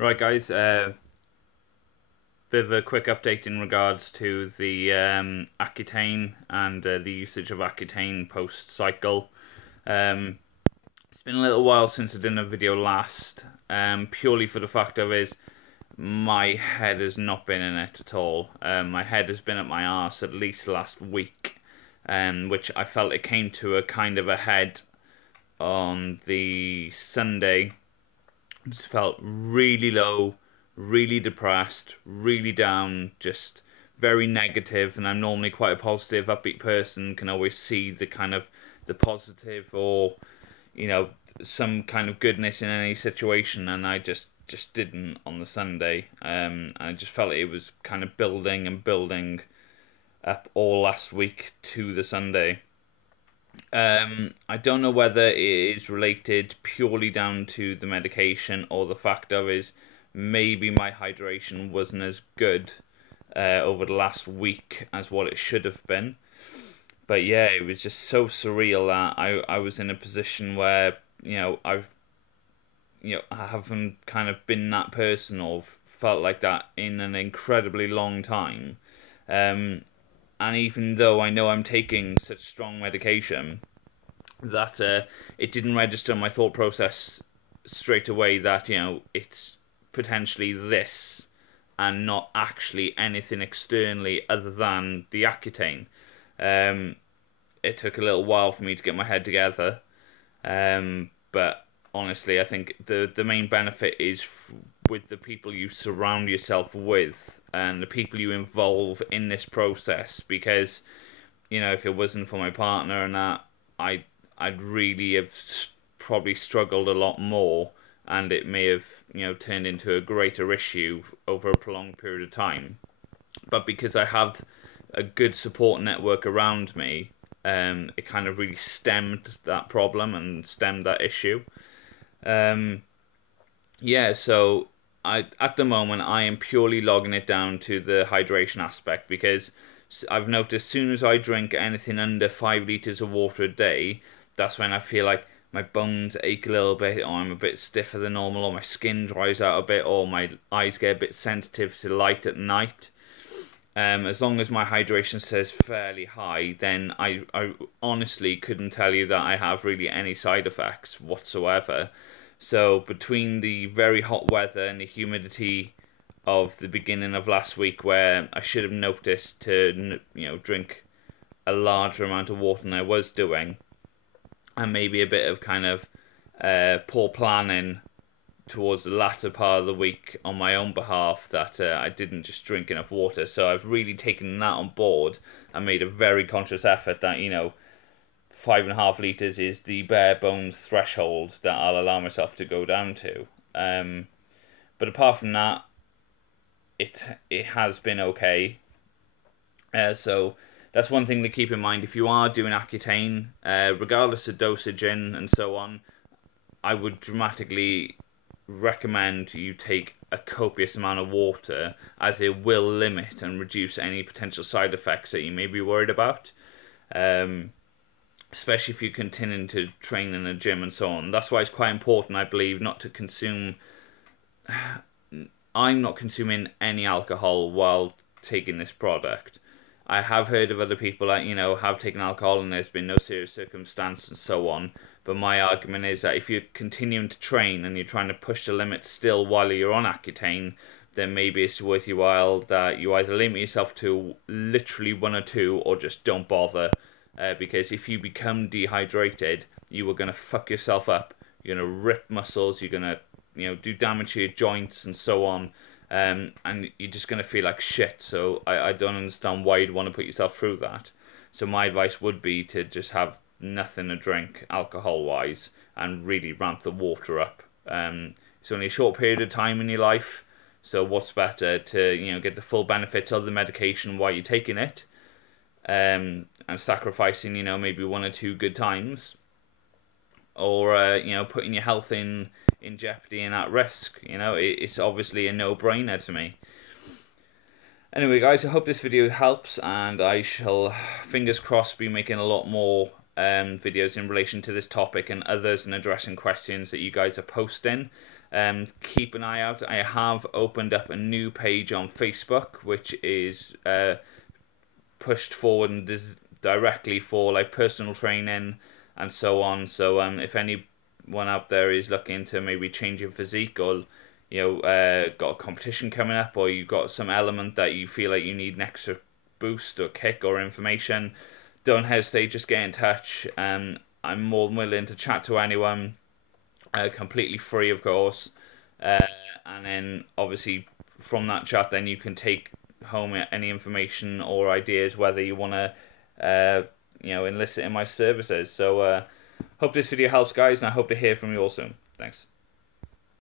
Right, guys. Bit of a quick update in regards to the Accutain and the usage of Accutain post cycle. Um, it's been a little while since I did a video last. Purely for the fact of is my head has not been in it at all. My head has been at my arse at least last week, which I felt it came to a kind of a head on the Sunday. Just felt really low, really depressed, really down, just very negative. And I'm normally quite a positive, upbeat person, can always see the kind of the positive or, some kind of goodness in any situation. And I just didn't on the Sunday. I just felt it was kind of building and building up all last week to the Sunday. I don't know whether it is related purely down to the medication or the fact of is maybe my hydration wasn't as good over the last week as what it should have been. But yeah, it was just so surreal that I was in a position where I haven't kind of been that person or felt like that in an incredibly long time. And even though I know I'm taking such strong medication, that it didn't register in my thought process straight away that it's potentially this and not actually anything externally other than the Accutane. It took a little while for me to get my head together, but honestly, I think the main benefit is with the people you surround yourself with and the people you involve in this process. Because if it wasn't for my partner and that, I'd really have probably struggled a lot more, and it may have turned into a greater issue over a prolonged period of time. But because I have a good support network around me, it kind of really stemmed that problem and stemmed that issue. So at the moment I am purely logging it down to the hydration aspect, because I've noticed as soon as I drink anything under 5 litres of water a day, that's when I feel like my bones ache a little bit, or I'm a bit stiffer than normal, or my skin dries out a bit, or my eyes get a bit sensitive to light at night. As long as my hydration says fairly high, then I honestly couldn't tell you that I have really any side effects whatsoever. So between the very hot weather and the humidity of the beginning of last week, where I should have noticed to drink a larger amount of water than I was doing, and maybe a bit of kind of poor planning towards the latter part of the week on my own behalf, that I didn't just drink enough water. So I've really taken that on board and made a very conscious effort that 5.5 litres is the bare bones threshold that I'll allow myself to go down to. But apart from that, it has been okay. So that's one thing to keep in mind if you are doing Accutane, regardless of dosage and so on. I would dramatically recommend you take a copious amount of water, as it will limit and reduce any potential side effects that you may be worried about. Especially if you continue to train in a gym and so on. That's why it's quite important, I believe, not to consume. I'm not consuming any alcohol while taking this product. I have heard of other people that have taken alcohol and there's been no serious circumstance and so on. But my argument is that if you're continuing to train and you're trying to push the limits still while you're on Accutane, then maybe it's worth your while that you either limit yourself to literally 1 or 2, or just don't bother. Because if you become dehydrated, you are going to fuck yourself up. You're going to rip muscles. You're going to do damage to your joints and so on. And you're just going to feel like shit. So I don't understand why you'd want to put yourself through that. So my advice would be to just have nothing to drink alcohol-wise and really ramp the water up. It's only a short period of time in your life. So what's better to get the full benefits of the medication while you're taking it, and sacrificing maybe 1 or 2 good times, or putting your health in jeopardy and at risk. It's obviously a no-brainer to me. Anyway, guys, I hope this video helps, and I shall, fingers crossed, be making a lot more videos in relation to this topic and others, and addressing questions that you guys are posting. Keep an eye out. I have opened up a new page on Facebook, which is pushed forward and is directly for like personal training and so on. So if anyone out there is looking to maybe change your physique, or got a competition coming up, or you've got some element that you feel like you need an extra boost or kick or information, don't hesitate, just get in touch. I'm more than willing to chat to anyone, completely free of course, and then obviously from that chat then you can take home any information or ideas whether you want to enlist it in my services. So hope this video helps, guys, and I hope to hear from you all soon. Thanks.